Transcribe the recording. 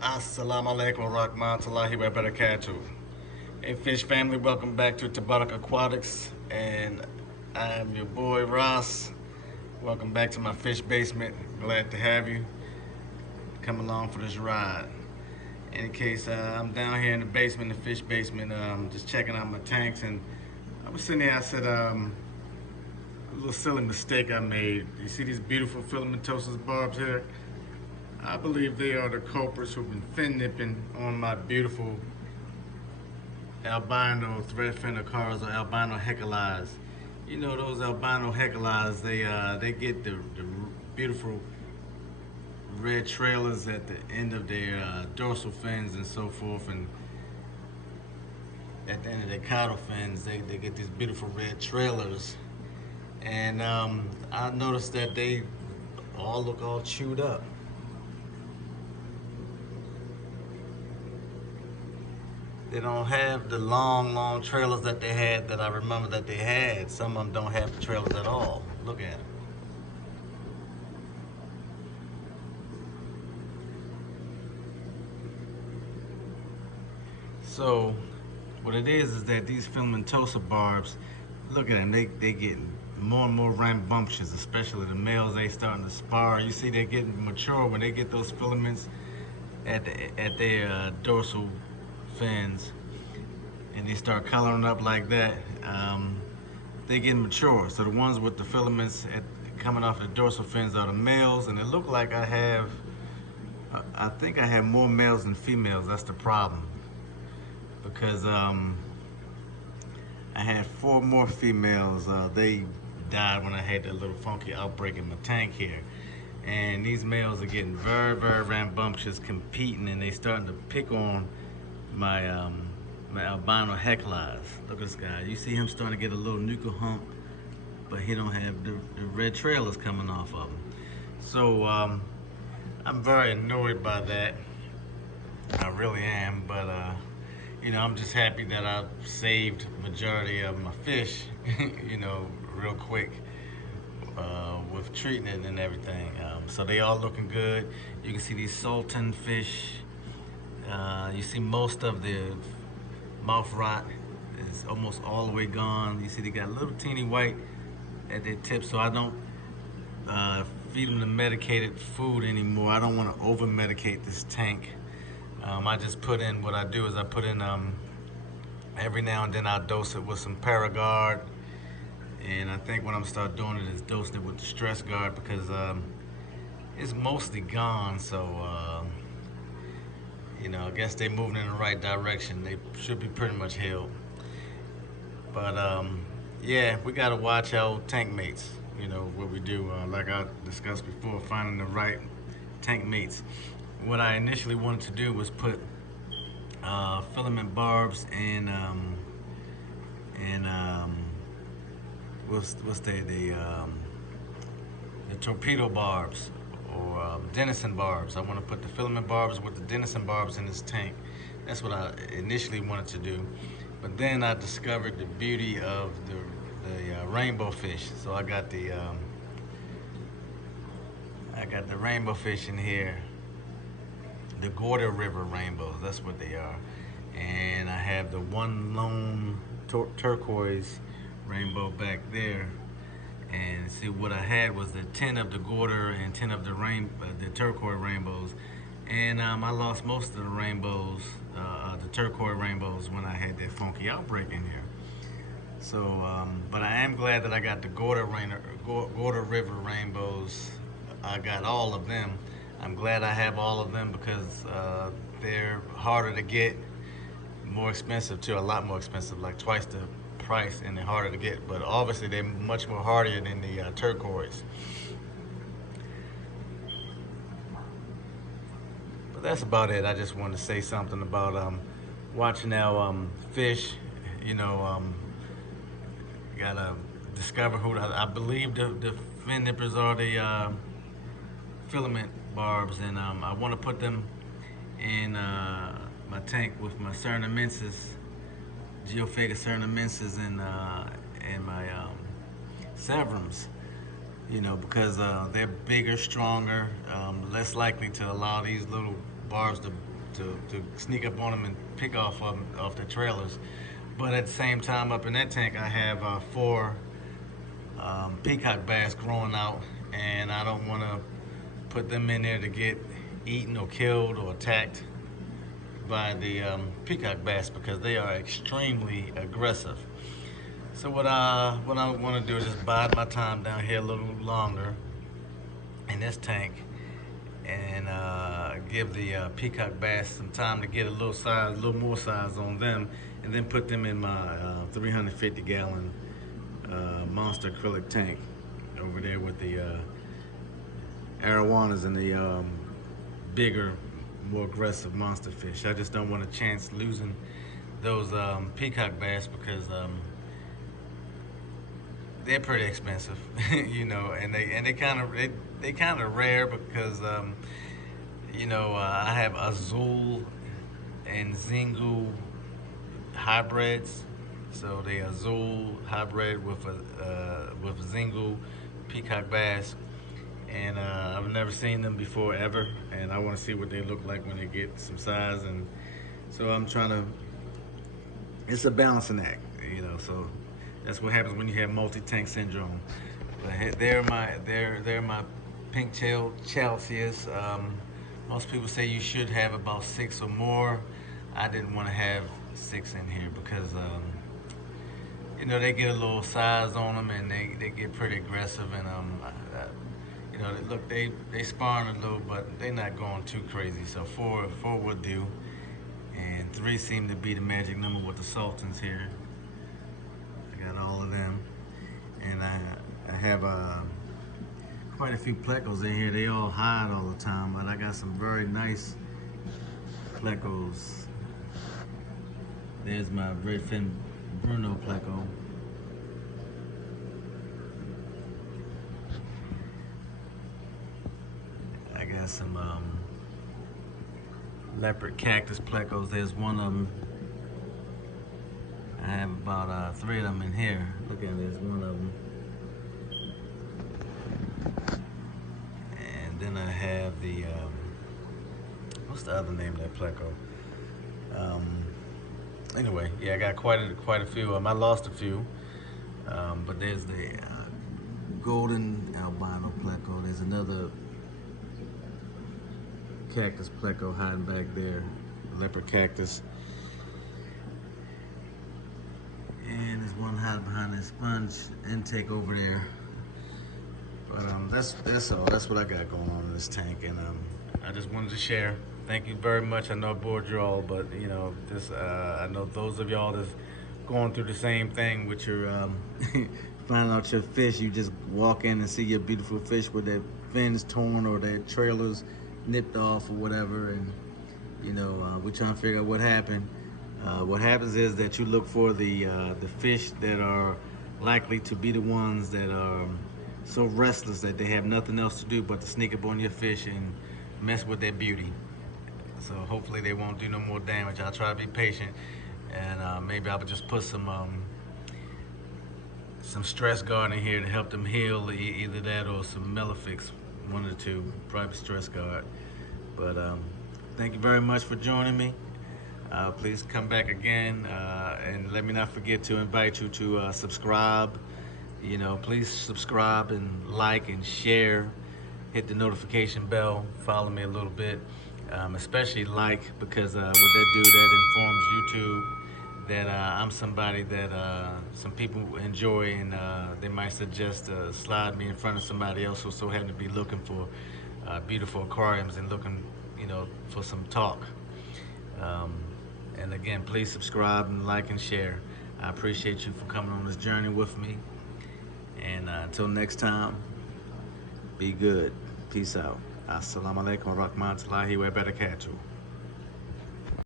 Assalamu alaikum rahmatullahi wa barakatuh. Hey fish family, welcome back to Tabarak Aquatics, and I am your boy Ross. Welcome back to my fish basement. Glad to have you come along for this ride. In case I'm down here in the basement, the fish basement, just checking out my tanks, and I was sitting there. I said, a little silly mistake I made. You see these beautiful filamentosas barbs here? I believe they are the culprits who've been fin nipping on my beautiful albino threadfin cars or albino Heckelii. You know those albino Heckelii, they get the beautiful red trailers at the end of their dorsal fins and so forth, and at the end of their caudal fins they get these beautiful red trailers. And I noticed that they all look all chewed up. They don't have the long trailers that they had that I remember that they had. Some of them don't have the trailers at all. Look at them. So what it is that these filamentosa barbs, look at them, they getting more and more rambunctious, especially the males. They starting to spar. You see they're getting mature when they get those filaments at their dorsal fins, and they start coloring up like that. They get mature. So the ones with the filaments coming off the dorsal fins are the males, and it look like I think I have more males than females. That's the problem, because I had 4 more females. They died when I had that little funky outbreak in my tank here. And these males are getting very rambunctious, competing, and they starting to pick on my my albino Heckelii. Look at this guy. You see him starting to get a little nuchal hump, but he don't have the red trailers coming off of him. So I'm very annoyed by that. I really am, but you know, I'm just happy that I saved majority of my fish, you know, real quick with treating it and everything. So they all looking good. You can see these sultan fish. You see most of the mouth rot is almost all the way gone. You see they got a little teeny white at their tips, so I don't feed them the medicated food anymore. I don't want to over medicate this tank. I just put in, what I do is I put in, every now and then I dose it with some Paragard, and I think what I'm gonna start doing it is dosing it with the stress guard, because it's mostly gone. So you know, I guess they're moving in the right direction. They should be pretty much healed. But yeah, we gotta watch our tank mates. You know what we do, like I discussed before, finding the right tank mates. What I initially wanted to do was put filament barbs and what's the torpedo barbs, or denison barbs. I want to put the filament barbs with the denison barbs in this tank. That's what I initially wanted to do. But then I discovered the beauty of the rainbow fish. So I got the rainbow fish in here, the Gorda River rainbows. That's what they are. And I have the one lone turquoise rainbow back there. And see, what I had was the 10 of the Gorda and 10 of the turquoise rainbows, and I lost most of the rainbows, the turquoise rainbows, when I had that funky outbreak in here. So, but I am glad that I got the Gorda River rainbows. I got all of them. I'm glad I have all of them, because they're harder to get, more expensive too, a lot more expensive, like twice the price, and they're harder to get, but obviously they're much more hardier than the turquoise. But that's about it. I just wanted to say something about watching our fish. You know, gotta discover who I believe the fin nippers are the filament barbs, and I want to put them in my tank with my Cernamensis, Geophaga Cernamensis, and my Severums, you know, because they're bigger, stronger, less likely to allow these little barbs to to sneak up on them and pick off their trailers. But at the same time, up in that tank, I have four peacock bass growing out, and I don't want to put them in there to get eaten or killed or attacked by the peacock bass because they are extremely aggressive. So what I want to do is just bide my time down here a little longer in this tank and give the peacock bass some time to get a little more size on them, and then put them in my 350 gallon monster acrylic tank over there with the arowanas and the bigger, more aggressive monster fish. I just don't want a chance losing those peacock bass because they're pretty expensive, you know, and they kind of rare because I have Azul and Zingu hybrids, so they Azul hybrid with Zingu peacock bass, and I've never seen them before ever, and I want to see what they look like when they get some size, and so I'm trying to. It's a balancing act, you know. So that's what happens when you have multi-tank syndrome. But they're my pink-tailed chalceus. Most people say you should have about 6 or more. I didn't want to have 6 in here because they get a little size on them and they get pretty aggressive, and they spawn a little, but they're not going too crazy. So four would do, and 3 seem to be the magic number with the sultans here. I got all of them, and I have quite a few plecos in here. They all hide all the time, but I got some very nice plecos. There's my redfin Bruno pleco. I got some leopard cactus plecos. There's one of them. I have about 3 of them in here. Look at it, there's one of them. And then I have the, what's the other name of that pleco? Anyway, yeah, I got quite a few of them. I lost a few, but there's the golden albino pleco. There's another cactus pleco hiding back there, leopard cactus. And there's one hiding behind that sponge intake over there. But that's all. That's what I got going on in this tank, and I just wanted to share. Thank you very much. I know I bored you all, but I know those of y'all that's going through the same thing with your finding out your fish. You just walk in and see your beautiful fish with their fins torn or their trailers nipped off or whatever, and we're trying to figure out what happened. What happens is that you look for the fish that are likely to be the ones that are so restless that they have nothing else to do but to sneak up on your fish and mess with their beauty. So hopefully they won't do no more damage. I'll try to be patient, and maybe I'll just put some stress guard in here to help them heal, either that or some Melafix, one or two, probably stress guard. But thank you very much for joining me. Please come back again, and let me not forget to invite you to subscribe. Please subscribe and like and share. Hit the notification bell. Follow me a little bit. Especially like, because what that do, that informs YouTube that I'm somebody that some people enjoy, and they might suggest slide me in front of somebody else who so happen to be looking for beautiful aquariums and looking, for some talk. And again, please subscribe and like and share. I appreciate you for coming on this journey with me. And until next time, be good. Peace out. Assalamu alaikum wa rahmatullahi wa barakatuh.